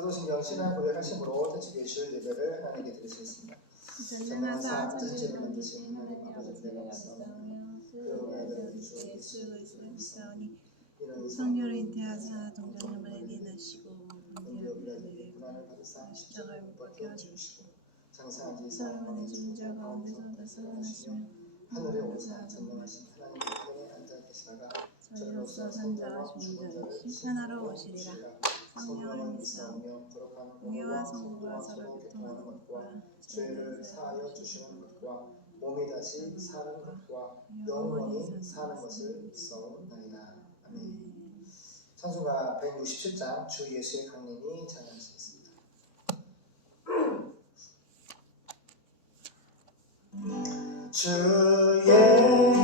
사도신경 신앙 고백하심으로 대축의 주일 예배를 하나님께 드리겠습니다. 저는 항상 천지를 만드신 하나님 아버지를 감사하며 그 아들 우리 주 예수 그리스도를 믿사오니 성령으로 잉태하사 동정녀에게 나시고 본디오 빌라도에게 십자가에 못 박혀 죽으시고 사람의 죽은 자 가운데서 다살아나시며 하늘에 오르사 전능하신 하나님의 편에 앉아 계시다가 저희로서 산자와 죽은 자를 심판하러 오시리라. 성령을 믿사오며 공예와 성부가 서로 교통하는 것과 죄를 사하여 주시는 것과 몸이 다시 사는 것과 영원히 사는 것을 믿사옵나이다. 아멘. 찬송가 167장 주 예수의 강림이 찬양하시겠습니다. 주 예수의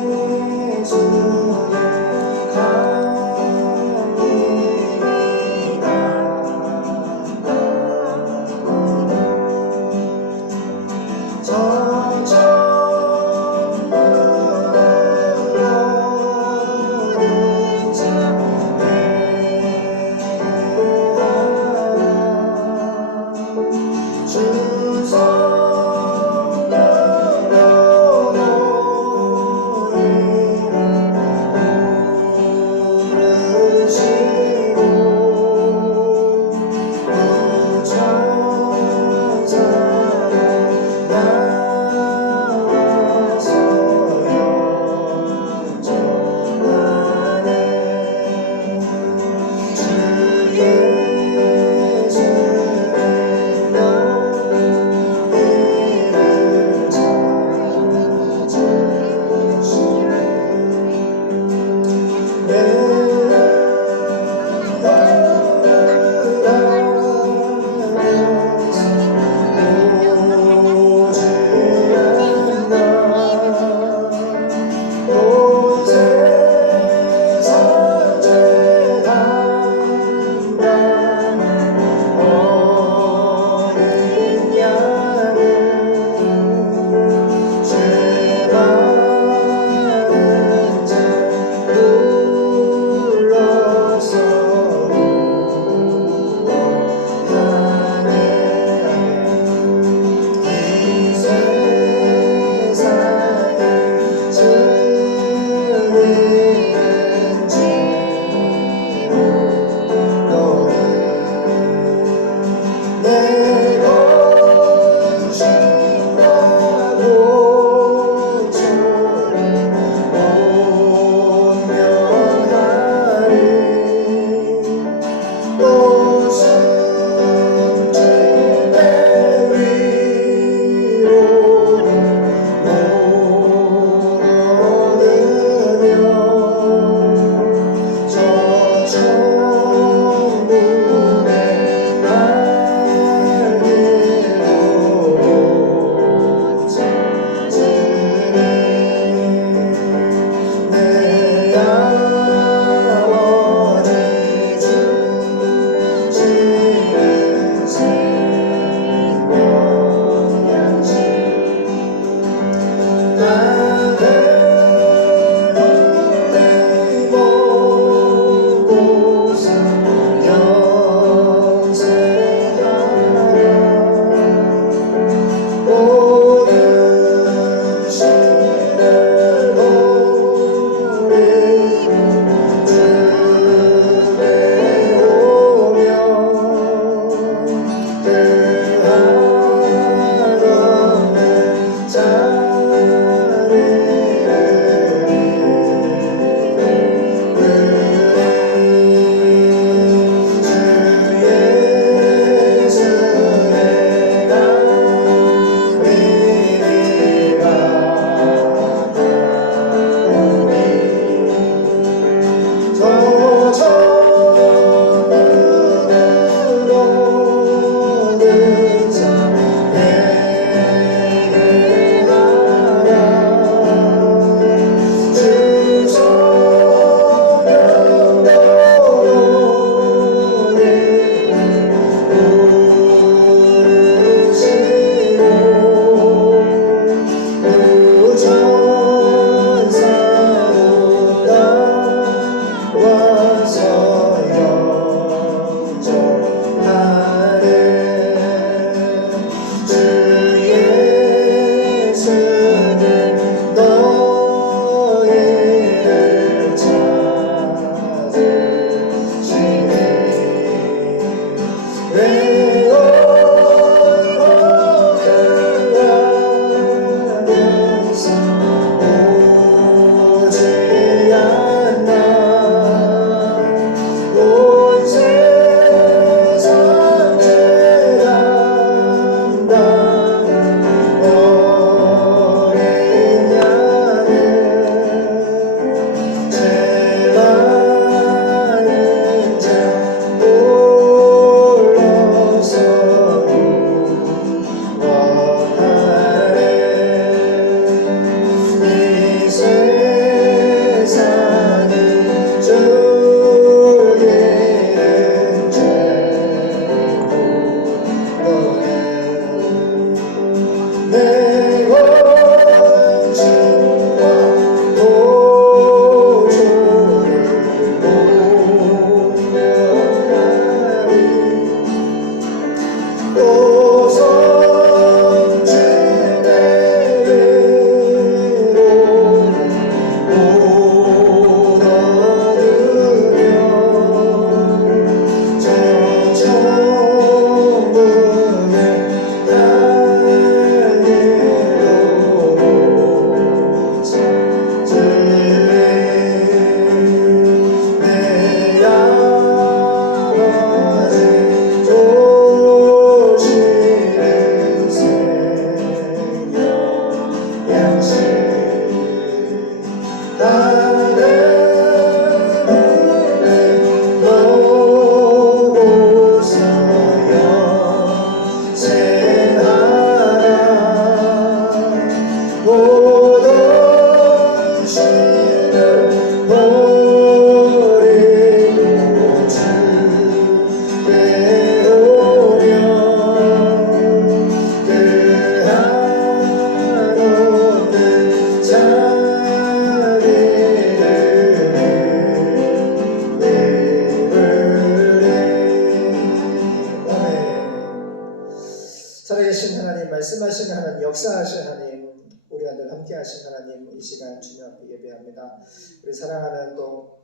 살아계신 하나님, 말씀하신 하나님, 역사하신 하나님, 우리와 늘 함께하신 하나님, 이 시간 주님 앞에 예배합니다. 우리 사랑하는 또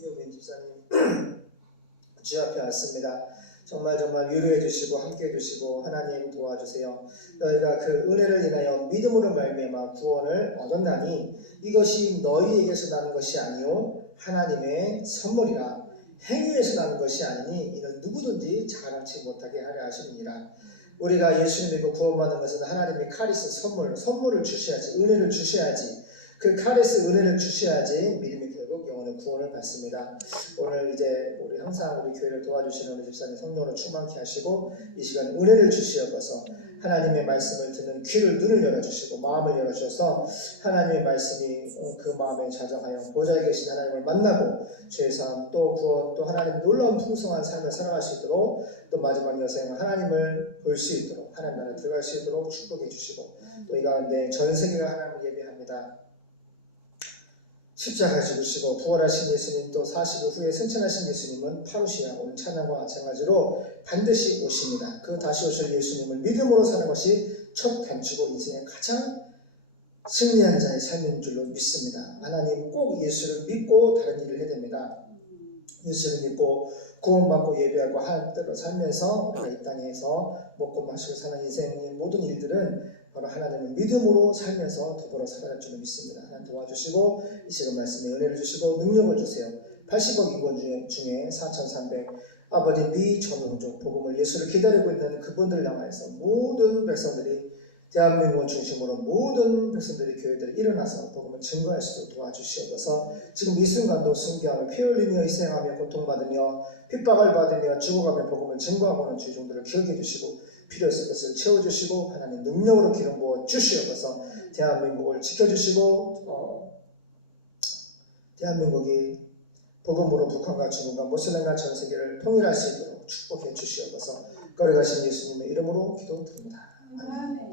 이호민 집사님 주 앞에 왔습니다. 정말 위로해 주시고 함께해 주시고 하나님 도와주세요. 너희가 그 은혜를 인하여 믿음으로 말미암아 구원을 얻었나니 이것이 너희에게서 나는 것이 아니요 하나님의 선물이라. 행위에서 나는 것이 아니니 이는 누구든지 자랑치 못하게 하려 하심이니라. 우리가 예수님 믿고 구원받는 것은 하나님이 카리스 선물을 주셔야지, 은혜를 주셔야지, 그 카리스 은혜를 주셔야지 믿음이 결국 영혼의 구원을 받습니다. 오늘 이제 우리 항상 우리 교회를 도와주시는 우리 집사님 성령으로 충만케 하시고 이 시간 은혜를 주시옵소서. 하나님의 말씀을 듣는 귀를 눈을 열어주시고 마음을 열어주셔서 하나님의 말씀이 그 마음에 자정하여 보좌에 계신 하나님을 만나고 죄사함 또 구원 또 하나님 놀라운 풍성한 삶을 살아갈 수 있도록 또 마지막 여생 하나님을 볼 수 있도록 하나님 나라에 들어갈 수 있도록 축복해 주시고 또 이 가운데 전 세계가 하나님을 예배합니다. 십자가 죽으시고 부활하신 예수님 또 40일 후에 승천하신 예수님은 파루시아 오늘 찬양과 마찬가지로 반드시 오십니다. 그 다시 오실 예수님을 믿음으로 사는 것이 첫 단추고 인생의 가장 승리한 자의 삶인 줄로 믿습니다. 하나님 꼭 예수를 믿고 다른 일을 해야 됩니다. 예수를 믿고 구원받고 예배하고 하나님 뜻대로 살면서 우리가 이 땅에서 먹고 마시고 사는 인생의 모든 일들은 바로 하나님을 믿음으로 살면서 더불어 살아갈 줄 믿습니다. 하나님 도와주시고 이 시간 말씀에 은혜를 주시고 능력을 주세요. 80억 인권 중에 4,300 아버지 미전원족 복음을 예수를 기다리고 있는 그분들을 향해서 모든 백성들이 대한민국을 중심으로 모든 백성들이 교회들이 일어나서 복음을 증거할 수 있도록 도와주시옵소서. 지금 이 순간도 순교하며 피 흘리며 희생하며 고통받으며 핍박을 받으며 죽어가며 복음을 증거하고는 주의 종들을 기억해 주시고 필요했을 것을 채워주시고 하나님 능력으로 기름 부어 주시옵소서. 대한민국을 지켜주시고 대한민국이 복음으로 북한과 중국과 모슬렘과 전 세계를 통일할 수 있도록 축복해 주시옵소서. 거룩하신 예수님의 이름으로 기도드립니다. 아멘.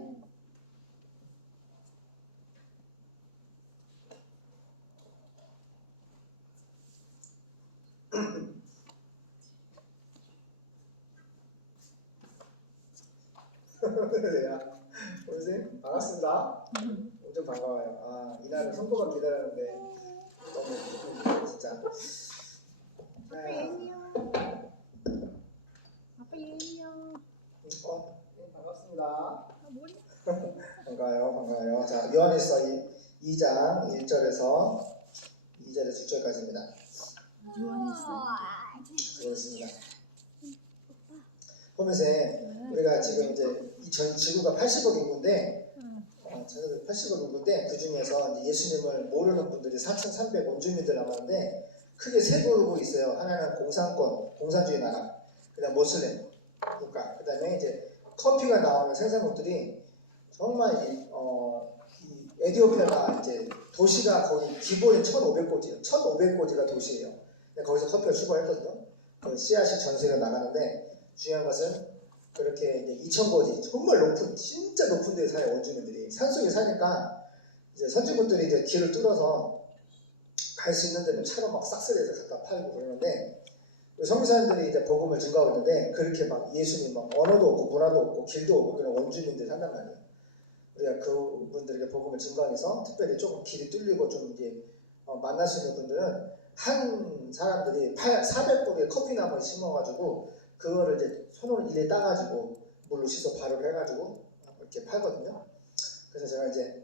야, 선생님 반갑습니다. 엄청 반가워요. 이날을 선거만 기다렸는데 너무 진짜. 아빠 반갑습니다. 반가워요. 자, 요한일서 2장 1절에서 6절까지입니다. 그렇습니다. 보면서 우리가 지금 이제 전 지구가 80억 인구인데, 전체적으로 80억 인구인데 그 중에서 이제 예수님을 모르는 분들이 4,300 원주민들 남았는데 크게 세 그룹이 있어요. 하나는 공산권, 공산주의 나라, 그다음 모슬렘 국가, 그다음에 이제 커피가 나오는 생산국들이 정말 이 에티오피아가 이제 도시가 거의 기본이 1,500고지예요. 1,500고지가 도시예요. 거기서 커피가 출발했거든요. 그 씨앗이 전 세계로 나가는데 중요한 것은 그렇게 이제 2,000고지 정말 높은 진짜 높은 데에 사는 원주민들이 산속에 사니까 이제 선진국들이 이제 길을 뚫어서 갈 수 있는 데는 차로 막 싹쓸이해서 갖다 팔고 그러는데 성교사님들이 이제 복음을 증거하고 있는데 그렇게 막 예수님 막 언어도 없고 문화도 없고 길도 없고 그런 원주민들이 산단 말이에요. 우리가 그분들에게 복음을 증거해서 특별히 조금 길이 뚫리고 좀 이제 만날 수 있는 분들은 한 사람들이 400불의 커피나무를 심어가지고 그거를 이제 손으로 일에 따가지고 물로 씻어 발효를 해가지고 이렇게 팔거든요. 그래서 제가 이제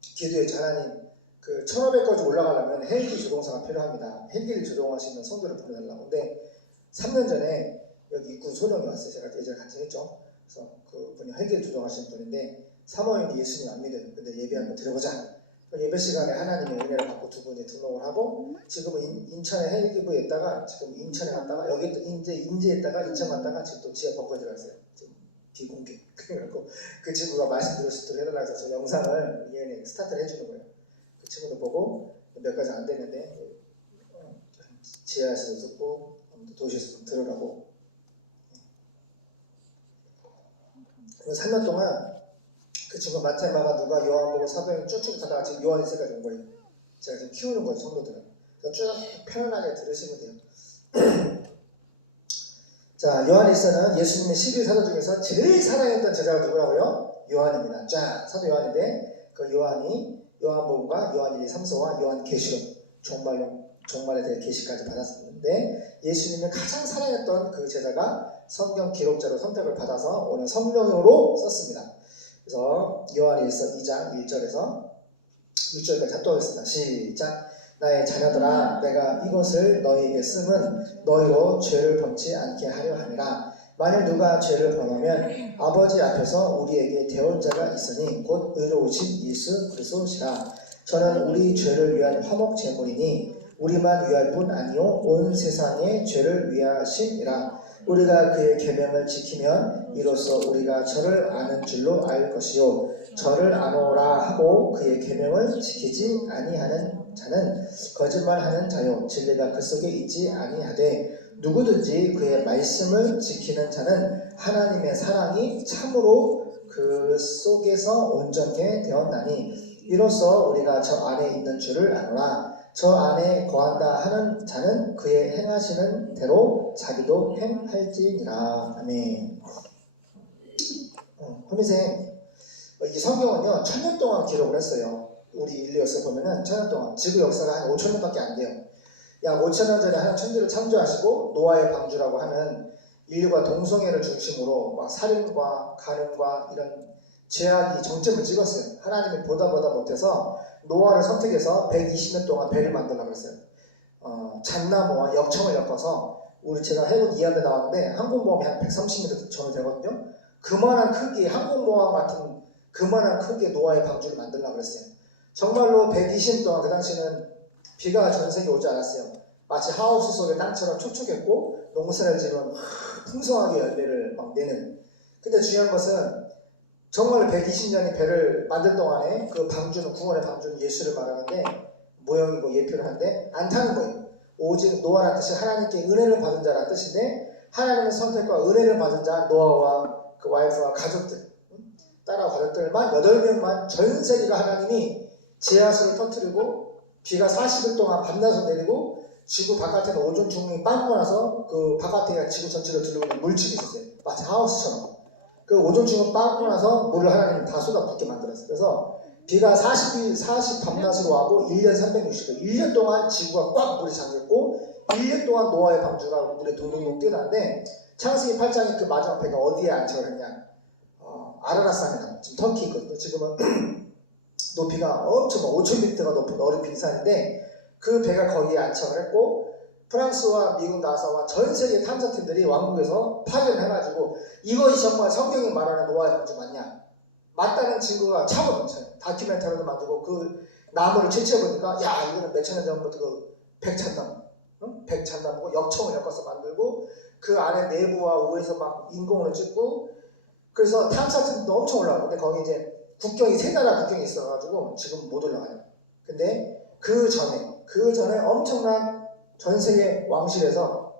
기도했죠. 하나님 그 1,500까지 올라가려면 헬기 조종사가 필요합니다. 헬기를 조종하시는 성도를 보내달라고. 근데 3년 전에 여기 육군 소령이 왔어요. 제가 예전에 같이 했죠. 그래서 그분이 헬기를 조종하시는 분인데 사모님도 예수님 안 믿어요. 근데 예배 한번 드려보자. 예배 시간에 하나님의 은혜를 받고 두 분이 등록을 하고 지금은 인천에 헬기부에 있다가 지금 인천에 갔다가 여기 또 인제에 있다가 인천 갔다가 지금 또 지하 벚거지 갔어요. 지금 비공개. 그래갖고 그 친구가 말씀 들을 수 있도록 해달라고 해서 영상을 얘네 스타트를 해주는 거예요. 그 친구도 보고 몇 가지 안 되는데 지하에서도 듣고 도시에서도 들으라고. 그래서 3년 동안 그 친구 마태, 마가, 누가, 요한복음, 사도행 쭉쭉 가다가 지금 요한일서까지 온 거예요. 제가 지금 키우는 거예요, 성도들은. 쭉 편안하게 들으시면 돼요. 자, 요한일서는 예수님의 11사도 중에서 제일 사랑했던 제자가 누구라고요? 요한입니다. 자, 사도 요한인데 그 요한이 요한복음과 요한 1, 2, 3서와 요한 계시록 종말에 대해 계시까지 받았었는데 예수님이 가장 사랑했던 그 제자가 성경 기록자로 선택을 받아서 오늘 성령으로 썼습니다. 그래서 요한일서 2장 1절에서 6절까지 합독하겠습니다. 시작. 나의 자녀들아 내가 이것을 너희에게 쓰면 너희로 죄를 범치 않게 하려 함이라. 만일 누가 죄를 범하면 아버지 앞에서 우리에게 대언자가 있으니 곧 의로우신 예수 그리스도시라. 저는 우리 죄를 위한 화목 제물이니 우리만 위할 뿐 아니요 온 세상의 죄를 위하심이라. 우리가 그의 계명을 지키면 이로써 우리가 저를 아는 줄로 알 것이요 저를 아노라 하고 그의 계명을 지키지 아니하는 자는 거짓말하는 자요 진리가 그 속에 있지 아니하되 누구든지 그의 말씀을 지키는 자는 하나님의 사랑이 참으로 그 속에서 온전케 되었나니 이로써 우리가 저 안에 있는 줄을 아노라. 저 안에 거한다 하는 자는 그의 행하시는 대로 자기도 행할지니라. 아멘. 호미생, 이 성경은요 1,000년 동안 기록을 했어요. 우리 인류 역사 보면은 1,000년 동안 지구 역사가 한 5,000년밖에 안 돼요. 약 5,000년 전에 하나님 천지를 창조하시고 노아의 방주라고 하는 인류가 동성애를 중심으로 막 살인과 간음과 이런 죄악이 정점을 찍었어요. 하나님이 보다 못해서 노아를 선택해서 120년 동안 배를 만들라고 했어요. 잣나무와 역청을 엮어서 우리 제가 해군 2학년 나왔는데 항공모함이 한 130m 정도 되거든요. 그만한 크기의 항공모함 같은 그만한 크기의 노아의 방주를 만들라고 했어요. 정말로 120년 동안 그 당시에는 비가 전 세계에 오지 않았어요. 마치 하우스 속의 땅처럼 촉촉했고 농사를 지면 풍성하게 열매를 막 내는. 근데 중요한 것은 정말 120년이 배를 만들 동안에 그 방주는 구원의 방주는 예수를 말하는데 모형이고 예표를 하는데 안 타는 거예요. 오직 노아라는 뜻이 하나님께 은혜를 받은 자라는 뜻인데 하나님의 선택과 은혜를 받은 자 노아와 그 와이프와 가족들 딸하고 가족들만 8명만 전 세계가 하나님이 지하수를 터뜨리고 비가 40일 동안 밤낮으로 내리고 지구 바깥에는 오존 중력이 빵꾸 나서 그 바깥에 지구 전체를 둘러보는 물질이 있었어요. 마치 하우스처럼. 그 오존 중력 빵꾸 나서 물을 하나님이 다 쏟아붓게 만들었어요. 그래서 비가 40 밤낮으로 와고 1년 360일 1년 동안 지구가 꽉 물이 잠겼고 1년 동안 노아의 방주가 물에 동동동 뛰어나는데 창세기 8장의 그 마지막 배가 어디에 안착을 했냐? 아라라산이라고 지금 터키 있거든요. 지금은 높이가 엄청 5,000m가 높은 어린 빙산인데 그 배가 거기에 안착을 했고 프랑스와 미국 나사와 전 세계 탐사팀들이 왕국에서 파견을 해가지고 이것이 정말 성경이 말하는 노아의 방주 맞냐? 맞다는 증거가 차고 넘쳐요. 다큐멘터리도 만들고 그 나무를 채취해보니까 야 이거는 몇천 년 전부터 그 백찬나무 백찬나무고 역청을 엮어서 만들고 그 안에 내부와 위에서 막 인공으로 찍고 그래서 탐사팀도 엄청 올라가고 근데 거기 이제 국경이 세 나라 국경이 있어가지고 지금 못 올라가요. 근데 그 전에 엄청난 전 세계 왕실에서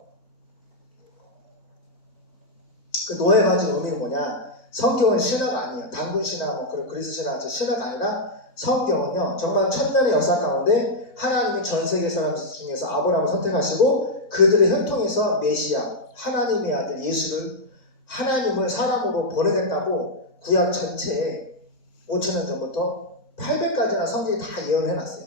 그 노예 방주 의미는 뭐냐? 성경은 신화가 아니에요. 단군 신화, 뭐 그리스 신화, 신화가 아니라 성경은요 정말 천년의 역사 가운데 하나님이 전 세계 사람 중에서 아브라함을 선택하시고 그들의 혈통에서 메시아, 하나님의 아들 예수를 하나님을 사람으로 보내겠다고 구약 전체에 5,000년 전부터 800까지나 성경이 다 예언을 해놨어요.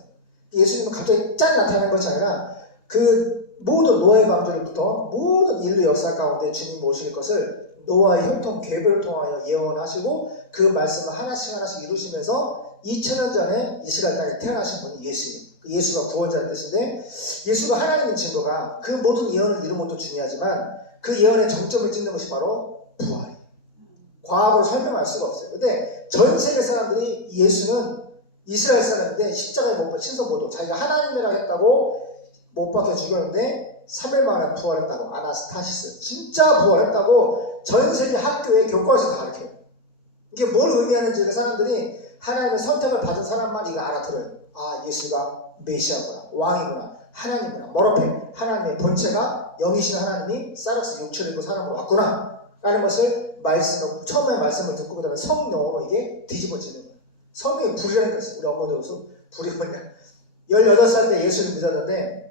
예수님은 갑자기 짠 나타난 것이 아니라 그 모든 노아의 방주로부터 모든 인류 역사 가운데 주님 모실 것을 노아의 혈통 계보를 통하여 예언하시고 그 말씀을 하나씩 이루시면서 2000년 전에 이스라엘 땅에 태어나신 분이 예수예요. 예수가 구원자의 뜻인데 예수가 하나님인 증거가 그 모든 예언을 이룬 것도 중요하지만 그 예언의 정점을 찍는 것이 바로 부활이에요. 과학으로 설명할 수가 없어요. 근데 전 세계 사람들이 예수는 이스라엘 사람인데 십자가에 못 박혀 신성모독 자기가 하나님이라고 했다고 못 박혀 죽였는데 3일 만에 부활했다고 아나스타시스 진짜 부활했다고 전 세계 학교에 교과서에서 다 가르쳐요. 이게 뭘 의미하는지 그 사람들이 하나님의 선택을 받은 사람만 이거 알아들어요. 아 예수가 메시아구나 왕이구나 하나님이구나 머러페 하나님의 본체가 영이신 하나님이 쌀옥새 육체를 입고 사람으로 왔구나 라는 것을 처음에 말씀을 듣고 그 다음에 성령으로 이게 뒤집어지는 거예요. 성령이 불이라는 것이에요. 우리 어머니도 무슨 불이 뭐냐 18살 때 예수를 믿었는데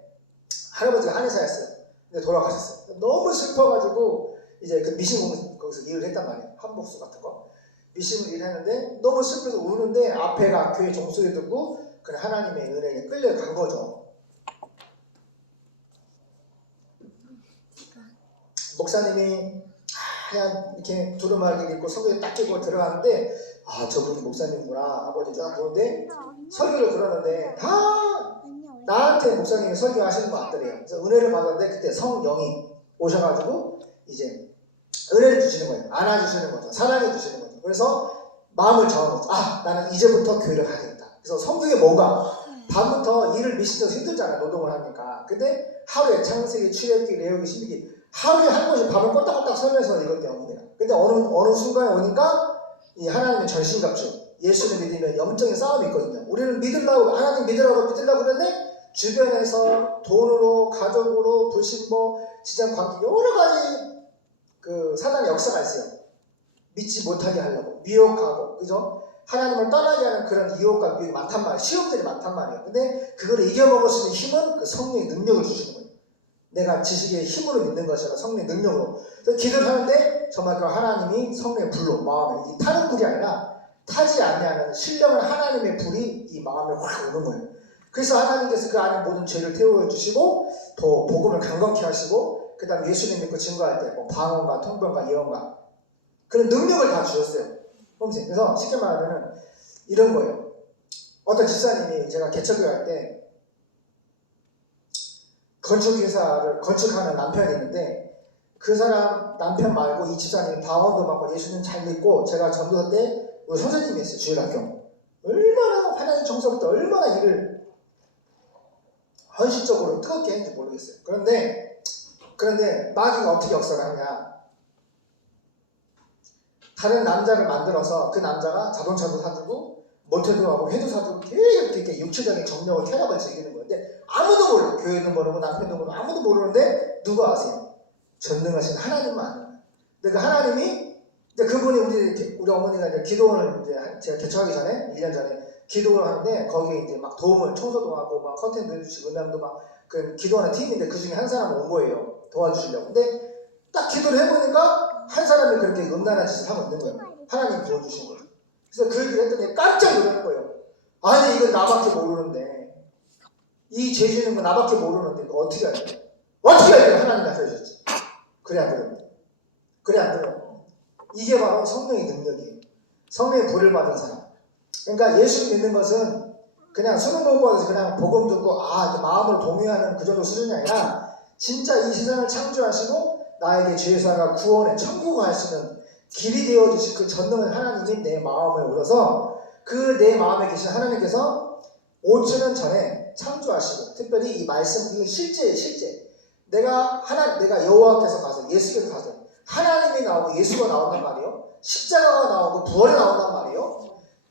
할아버지가 한의사였어요. 근데 돌아가셨어요. 너무 슬퍼가지고 이제 그 미신 거기서 일을 했단 말이에요. 한복수 같은 거 미신을 일했는데 너무 슬퍼서 우는데 앞에가 교회 종소리 듣고 그냥 하나님의 은혜에 끌려간 거죠. 목사님이 그냥 이렇게 두루마기 입고 성경에 딱 끼고 들어가는데 아 저분이 목사님이구나 하고 이제 쫙 보는데 설교를 들었는데 다 나한테 목사님이 설교하시는 거 같더래요. 그래서 은혜를 받았는데 그때 성령이 오셔가지고 이제 은혜를 주시는 거예요. 안아주시는 거죠. 사랑해 주시는 거죠. 그래서 마음을 정한 거죠. 아 나는 이제부터 교회를 가야겠다. 그래서 성경에 뭐가 밤부터 일을 미시면서 힘들잖아요. 노동을 하니까. 근데 하루에 창세기, 출애굽기, 레위기, 신명기 하루에 한 번씩 밥을 꼬딱꼬딱 설면서 읽었대요. 어머니가. 근데 어느 순간에 오니까 이 하나님의 전신갑주 예수를 믿으면 영적인 싸움이 있거든요. 우리는 하나님 믿으라고 그러는데 주변에서 돈으로 가족으로 불신보 지장 관계 여러 가지 그 사단의 역사가 있어요. 믿지 못하게 하려고 미혹하고 그죠? 하나님을 떠나게 하는 그런 유혹과 미혹이 많단 말이에요. 시험들이 많단 말이에요. 근데 그걸 이겨먹을 수 있는 힘은 그 성령의 능력을 주시는 거예요. 내가 지식의 힘으로 믿는 것이 아니라 성령의 능력으로. 그래서 기도를 하는데 정말 그 하나님이 성령의 불로 마음에 이 타는 불이 아니라 타지 아니하는 신령한 하나님의 불이 이 마음에 확 오는 거예요. 그래서 하나님께서 그 안에 모든 죄를 태워주시고 또 복음을 강건케 하시고 그 다음에 예수님 믿고 증거할 때 뭐 방언과 통변과 예언과 그런 능력을 다 주셨어요. 그래서 쉽게 말하면 이런 거예요. 어떤 집사님이 제가 개척교회 할 때 건축회사를 건축하는 남편이 있는데 그 사람 남편 말고 이 집사님이 방언도 받고 예수님 잘 믿고 제가 전도사 때 우리 선생님이 있어요. 주일학교. 얼마나 하나님 정서부터 얼마나 일을 헌신적으로 뜨겁게 했는지 모르겠어요. 그런데 마귀가 어떻게 역사를 하냐. 다른 남자를 만들어서 그 남자가 자동차도 사주고 모텔도 하고 회도 사주고 계속 이렇게 육체적인 정력을 쾌락을 즐기는 건데 아무도 몰라. 교회도 모르고 남편도 모르고 아무도 모르는데 누가 아세요? 전능하신 하나님만 아는 거예요. 근데 그 하나님이 이제 그분이 우리 어머니가 이제 기도원을 이제 제가 개척하기 전에 1년 전에 기도를 하는데 거기에 이제 막 도움을 청소도 하고 막 컨텐츠 해주시고 음향도 막 그 기도하는 팀인데 그 중에 한 사람 온 거예요. 도와주시려고. 근데 딱 기도를 해보니까 한 사람이 그렇게 음란한 짓을 하고 있는 거예요. 하나님 도와주신 거예요. 그래서 그 얘기를 했더니 깜짝 놀란 거예요. 아니 이건 나밖에 모르는데 이 죄 지는 거 나밖에 모르는데 이거 어떻게 해야 돼? 어떻게 해야 되면 하나님 나타내 주셨지. 그래 안 그래요? 그래 안 그래요? 이게 바로 성령의 능력이에요. 성령의 불을 받은 사람. 그러니까 예수 믿는 것은 그냥 수능 공부하면서 그냥 복음 듣고 마음을 동요하는 그 정도 수준이 아니라 진짜 이 세상을 창조하시고 나에게 죄사가 구원의 천국을 하시는 길이 되어주실 그 전능한 하나님이 내 마음을 오셔서 그 내 마음에 계신 하나님께서 5,000년 전에 창조하시고 특별히 이 말씀 이건 실제 내가 여호와께서 가서 예수께서 가서 하나님이 나오고 예수가 나온단 말이에요. 십자가가 나오고 부활이 나온단 말이에요.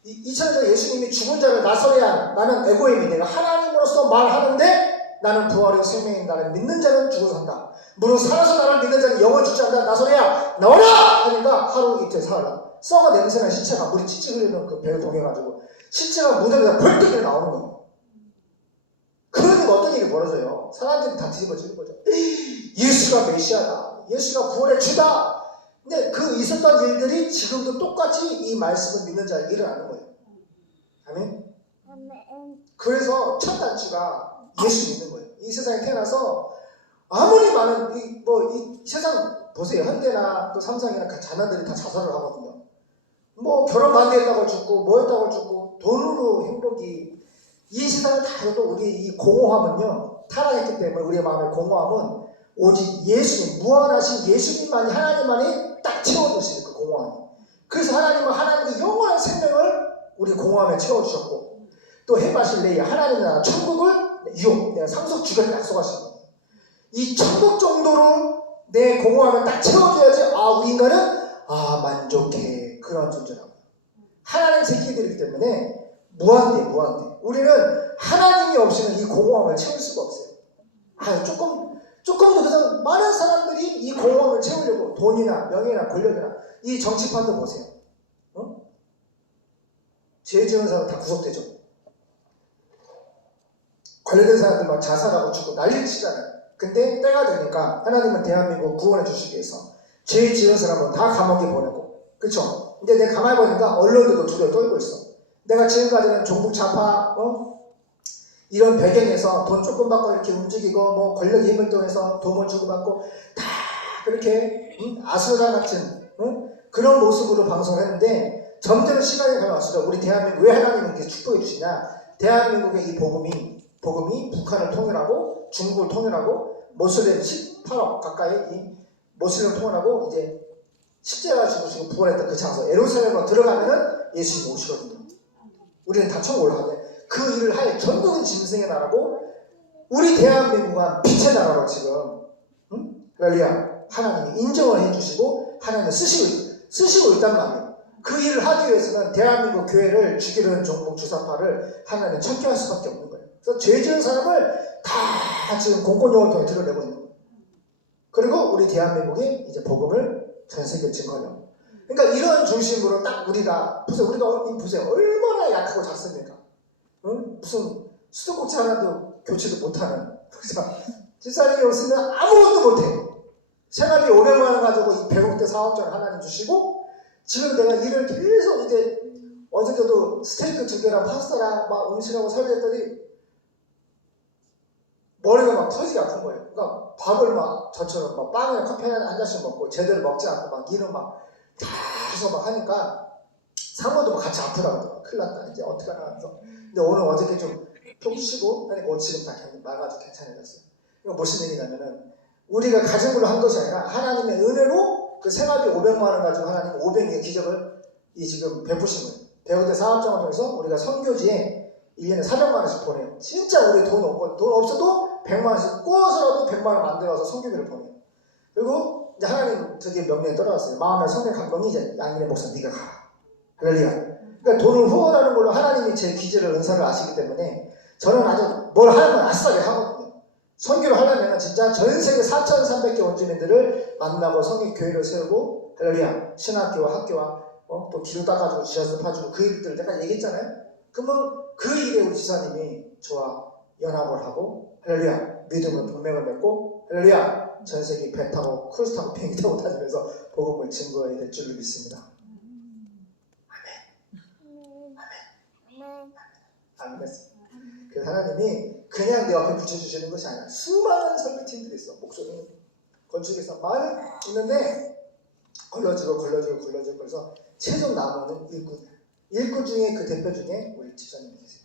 2000년 전에 예수님이 죽은 자를 나서야 나는 에고임이 내가 하나님으로서 말하는데 나는 부활이고 생명인 나를 믿는 자는 죽어 산다. 무릇 살아서 나를 믿는 자는 영원 죽지 않는다. 나서야 나오라! 하니까 하루 이틀 사흘 썩어 냄새난 시체가 물이 찌찌 흘리는 그 배를 동해가지고 시체가 무덤에서 벌떡 일어 나오는 거예요. 그러니까 어떤 일이 벌어져요? 사람들이 다 뒤집어지는 거죠. 예수가 메시아다. 예수가 부활의 주다. 근데 그 있었던 일들이 지금도 똑같이 이 말씀을 믿는 자에게 일어나는 거예요. 아멘? 그래서 첫 단추가 예수 믿는 거예요. 이 세상에 태어나서 아무리 많은 이 세상 보세요. 현대나 또 삼성이나 자녀들이 다 자살을 하거든요. 뭐 결혼 반대했다고 죽고 뭐 했다고 죽고 돈으로 행복이 이 세상을 다 해도 우리 이 공허함은요 타락했기 때문에 우리의 마음의 공허함은 오직 예수님 무한하신 예수님만이 하나님만이 딱 채워주시는 그 공허함이. 그래서 하나님은 하나님의 영원한 생명을 우리 공허함에 채워주셨고 또 해마실래야 하나님의 나라 천국을 내가 상속 주겠다 약속하신 거예요. 이 천국 정도로 내 공허함을 딱 채워줘야지 우리 인간은 만족해 그런 존재라고. 하나님 새끼들이기 때문에 무한대. 우리는 하나님이 없이는 이 공허함을 채울 수가 없어요. 조금 더 그래서 많은 사람들이 이 공허함을 채우려고 돈이나 명예나 권력이나 이 정치판도 보세요. 죄 지은 사람 다 구속되죠. 관련된 사람들 막 자살하고 죽고 난리를 치잖아요. 근데 때가 되니까 하나님은 대한민국 구원해 주시기 위해서 죄 지은 사람은 다 감옥에 보내고 그렇죠? 근데 내가 가만히 보니까 언론들도 두려워 떨고 있어. 내가 지금까지는 종북 좌파 이런 배경에서 돈 조금 받고 이렇게 움직이고 뭐 권력의 힘을 통해서 돈을 주고받고 다 그렇게 아수라 같은 그런 모습으로 방송을 했는데 점점 시간이 가면 왔어요. 우리 대한민국 왜 하나님은 이렇게 축복해 주시냐? 대한민국의 이 복음이 북한을 통일하고 중국을 통일하고 모슬렘 18억 가까이 이 모슬렘을 통일하고 이제 십자가 죽으시고 부활했던 그 장소 예루살렘으로 들어가면은 예수님이 오시거든요. 우리는 다 천국 올라가는데 그 일을 할 전국은 짐승의 나라고 우리 대한민국은 빛의 나라로 지금 할렐루야 하나님이 인정을 해주시고 하나님을 쓰시고 있단 말이에요. 그 일을 하기 위해서는 대한민국 교회를 죽이려는 종북 주사파를 하나님은 척결할 수밖에 없는 거예요. 그래서 죄 지은 사람을 다 지금 공권력을 통해 드러내고 있는 거예요. 그리고 우리 대한민국이 이제 복음을 전 세계에 증거하려고. 그러니까 이런 중심으로 딱 우리가 보세요. 얼마나 약하고 작습니까? 무슨 수도꼭지 하나도 교체도 못하는 집사님이 없으면 아무것도 못해. 생활비 500만 원 가지고 이 100억대 사업자를 하나님 주시고 지금 내가 일을 계속 이제 어제도 스테이크 2개랑 파스타랑 막 음식하고 설계했더니 머리가 막 터지게 아픈 거예요. 그러니까 밥을 막 저처럼 막 빵이나 커피 한 잔씩 먹고 제대로 먹지 않고 막 일을 막 계속 막 하니까 상모도 막 같이 아프다고 큰일 났다 이제 어떡하나 하면서 근데 오늘 어저께 좀 쉬고 하니까 지금 다 나가지고 괜찮아졌어요. 이거 무슨 얘기냐면은 우리가 가진 걸로 한 것이 아니라 하나님의 은혜로 그 생활비 500만 원 가지고 하나님 500의 기적을 지금 베푸신 거예요. 배우대 사업장을 통해서 우리가 선교지에 1년에 400만 원씩 보내요. 진짜 우리 돈 없어도 100만 원씩 꾸어서라도 100만 원 만들어서 선교비를 보내요. 그리고 이제 하나님 드디어 명령이 떨어졌어요. 마음의 성령 감동이 이제 양인의 목사 네가 가라. 할렐루야. 그러니까 돈을 후원하는 걸로 하나님이 제 기질을 은사를 아시기 때문에 저는 아주 뭘 하는 건 아싸리 하거든요. 선교를 하려면 진짜 전 세계 4,300개 원주민들을 만나고 성교교회를 세우고 할렐루야 신학교와 학교와 또 기도 닦아주고 지하수 파주고 그 일들을 내가 얘기했잖아요. 그러면 그 일에 우리 지사님이 저와 연합을 하고 할렐루야 믿음을 동맹을 맺고 할렐루야 전 세계 배 타고 크루즈 타고 비행기 타고 다니면서 복음을 증거해야 될 줄을 믿습니다. 아멘. 아멘. 아멘. 그래서 하나님이 그냥 내 옆에 붙여주시는 것이 아니라 수많은 설교팀들이 있어. 목소리 건축에서 많은 있는데 걸러지고 그래서 최종 남은 일꾼 중에 그 대표 중에 우리 집사님이 계세요.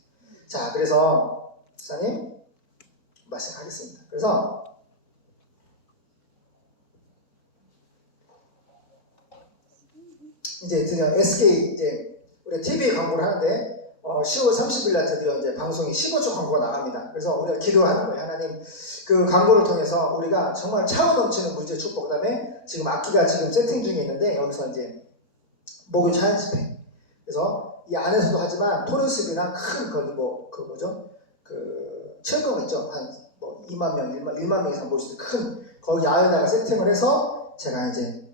자, 그래서 집사님 말씀하겠습니다. 그래서 이제 드디어 SK 이제 우리 TV 광고를 하는데 10월 30일 날 드디어 이제 방송이 15초 광고가 나갑니다. 그래서 우리가 기도하는 거예요. 하나님 그 광고를 통해서 우리가 정말 차고 넘치는 물질 축복, 그다음에 지금 악기가 지금 세팅 중에 있는데 여기서 이제 목요 찬양 집회. 그래서 이 안에서도 하지만 토르스비나 큰 거기 그 뭐죠? 그 체육관 있죠? 한 뭐 2만 명, 1만 명 이상 모일 수 있는 큰 거기 야외에다가 세팅을 해서 제가 이제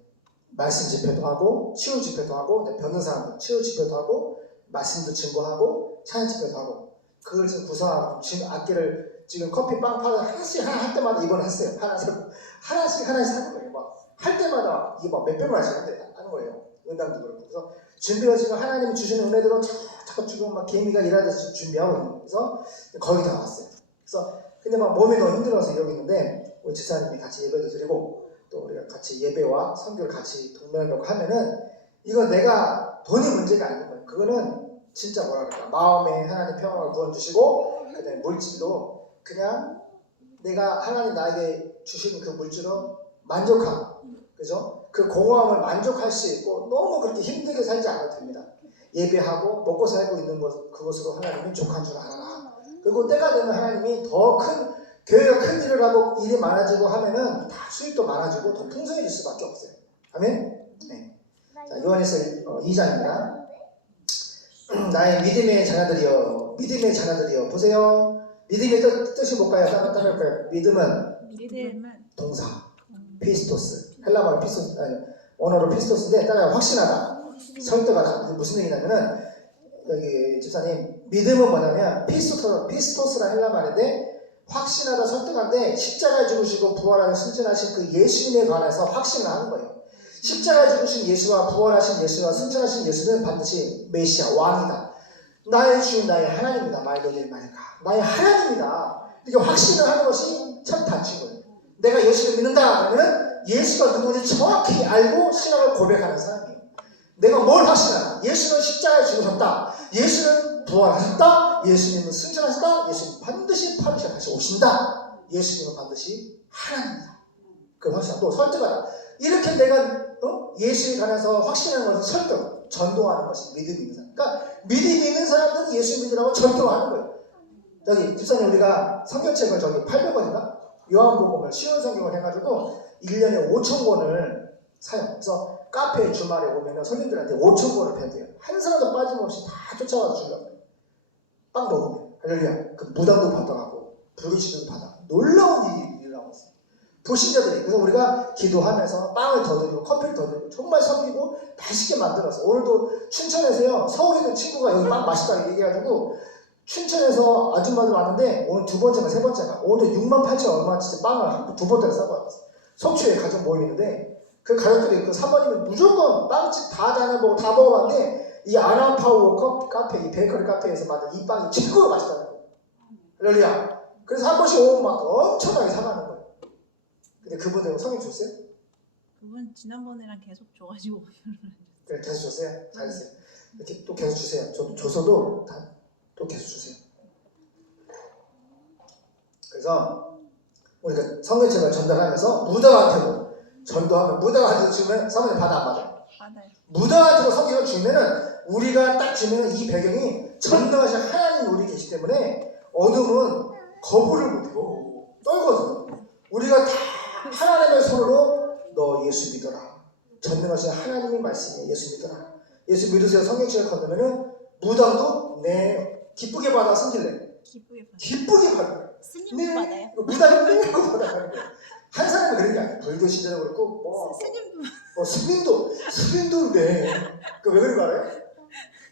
말씀 집회도 하고 치유 집회도 하고 변호사 치유 집회도 하고 말씀도 증거하고 찬양 집회도 하고 그걸 지금 구성하고 지금 악기를 지금 커피 빵 파는 하나씩 하나 할 때마다 이번에 했어요. 하나씩 하는 거예요. 막 할 때마다 이게 막 몇백만 원씩 하는 거예요. 은당도 그렇고. 그래서 준비가 지금 하나님이 주시는 은혜대로 자꾸 지금 막 개미가 일하듯이 준비하고 있는 거예요. 그래서 거의 다 왔어요. 그래서 근데 막 몸이 너무 힘들어서 이러고 있는데 우리 집사님이 같이 예배도 드리고 또 우리가 같이 예배와 선교를 같이 동면하려고 하면은 이건 내가 돈이 문제가 아닌 거예요. 그거는 진짜 뭐라 그럴까, 마음에 하나님 평안을 부어주시고 그다음에 물질도 그냥 내가 하나님 나에게 주시는 그 물질로 만족함, 그죠? 그 공허함을 만족할 수 있고 너무 그렇게 힘들게 살지 않아도 됩니다. 예배하고 먹고 살고 있는 것, 그것으로 하나님은 족한 줄 알아라. 그리고 때가 되면 하나님이 더 큰 교회가 큰 일을 하고 일이 많아지고 하면은 다 수입도 많아지고 더 풍성해질 수밖에 없어요. 아멘? 네. 자, 요한에서 2장입니다. 나의 믿음의 자녀들이여 보세요. 믿음의 뜻이 뭘까요? 따라할까요? 믿음은 동사 피스토스, 헬라말로 피스토스, 아니 언어로 피스토스인데 따라 확신하다, 설득하다. 무슨 얘기냐면은 여기 집사님 믿음은 뭐냐면 피스토스라 헬라말인데 확신하다, 설득하는데 십자가에 죽으시고 부활하신 승천하신 그 예수님에 관해서 확신을 하는 거예요. 십자가에 죽으신 예수와 부활하신 예수와 승천하신 예수는 반드시 메시아, 왕이다. 나의 주인, 나의 하나님이다. 말로될 말일까, 나의 하나님이다. 이렇게 확신을 하는 것이 첫 단추인 거예요. 내가 예수를 믿는다 그러면 예수가 누구인지 정확히 알고 신앙을 고백하는 사람이에요. 내가 뭘 확신하나? 예수는 십자가에 죽으셨다. 예수는 부활하셨다. 예수님은 승천하셨다. 예수님은 반드시 파리시아 다시 오신다. 예수님은 반드시 하나님이다. 그 확신, 또 설득하다. 이렇게 내가 예수에 관해서 확신하는 것은 설득, 전도하는 것이 믿음이 있는 사람. 그러니까 믿음이 있는 사람들은 예수 믿으라고 전도하는 거예요. 여기 집사님 우리가 성경책을 저기 800권인가? 요한복음을 쉬운 성경을 해가지고 1년에 5,000권을 사요. 그래서 카페에 주말에 오면 손님들한테 5,000권을 배워요. 한 사람도 빠짐없이 다 쫓아와서 주려고. 빵 먹으면 할렐루야. 그 무당도 받아가고 불교신도 받아. 놀라운 일이 일어나고 있어요. 불신자들이. 그래서 우리가 기도하면서 빵을 더 드리고 커피를 더 드리고 정말 섬기고 맛있게 만들었어. 오늘도 춘천에서요, 서울에 있는 친구가 여기 빵 맛있다고 얘기해가지고 춘천에서 아줌마들 왔는데 오늘 두 번째가 세 번째가 오늘 68,000원 얼마 진짜 빵을 두 번째를 싸고 왔어. 속초에 가족 모임 있는데 그 가족들이 그 사모님은 무조건 빵집 다 다녀보고 다 먹어봤는데 이 아나파워 카페, 이 베이커리 카페에서 만든 이 빵이 최고로 맛있다는 거예요. 할렐루야. 그래서 한 번씩 오면 막 엄청나게 사가는 거예요. 근데 그분들 성경 줬어요? 그분 지난번에랑 계속 줘가지고 그래, 계속 줬어요? 잘했어요. 이렇게 또 계속 주세요. 저도 줘서도 또 계속 주세요. 그래서 우리가 성경책을 전달하면서 무당한테도 전도하면, 무당한테도 주면 사모님 받아 안 받아? 받아요. 무당한테도 성경을 주면은 우리가 딱 주면은 이 배경이 전능하신 하나님 우리 계시기 때문에 어둠은 거부를 못하고 떨거든요. 우리가 다 하나님의 손으로 너 예수 믿어라. 전능하신 하나님의 말씀이에요. 예수 믿어라. 예수 믿으세요. 성경책을 건너면은 무당도 기쁘게 받아 승질내. 기쁘게 받아. 스님도 받아요. 무당은 내고 받아가는 거야. 한 사람은 그런 게 아니야. 불교 신자도 그렇고 스님도 네. 그 왜 그런 거 알아요?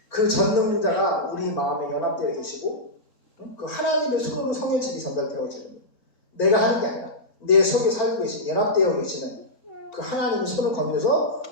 그 전능자가 우리 마음에 연합되어 계시고 그 하나님의 손으로 성경책이 전달되어지는 거예요. 내가 하는 게 아니라 내 속에 살고 계신, 연합되어 계시는 그 하나님의 손을 건네서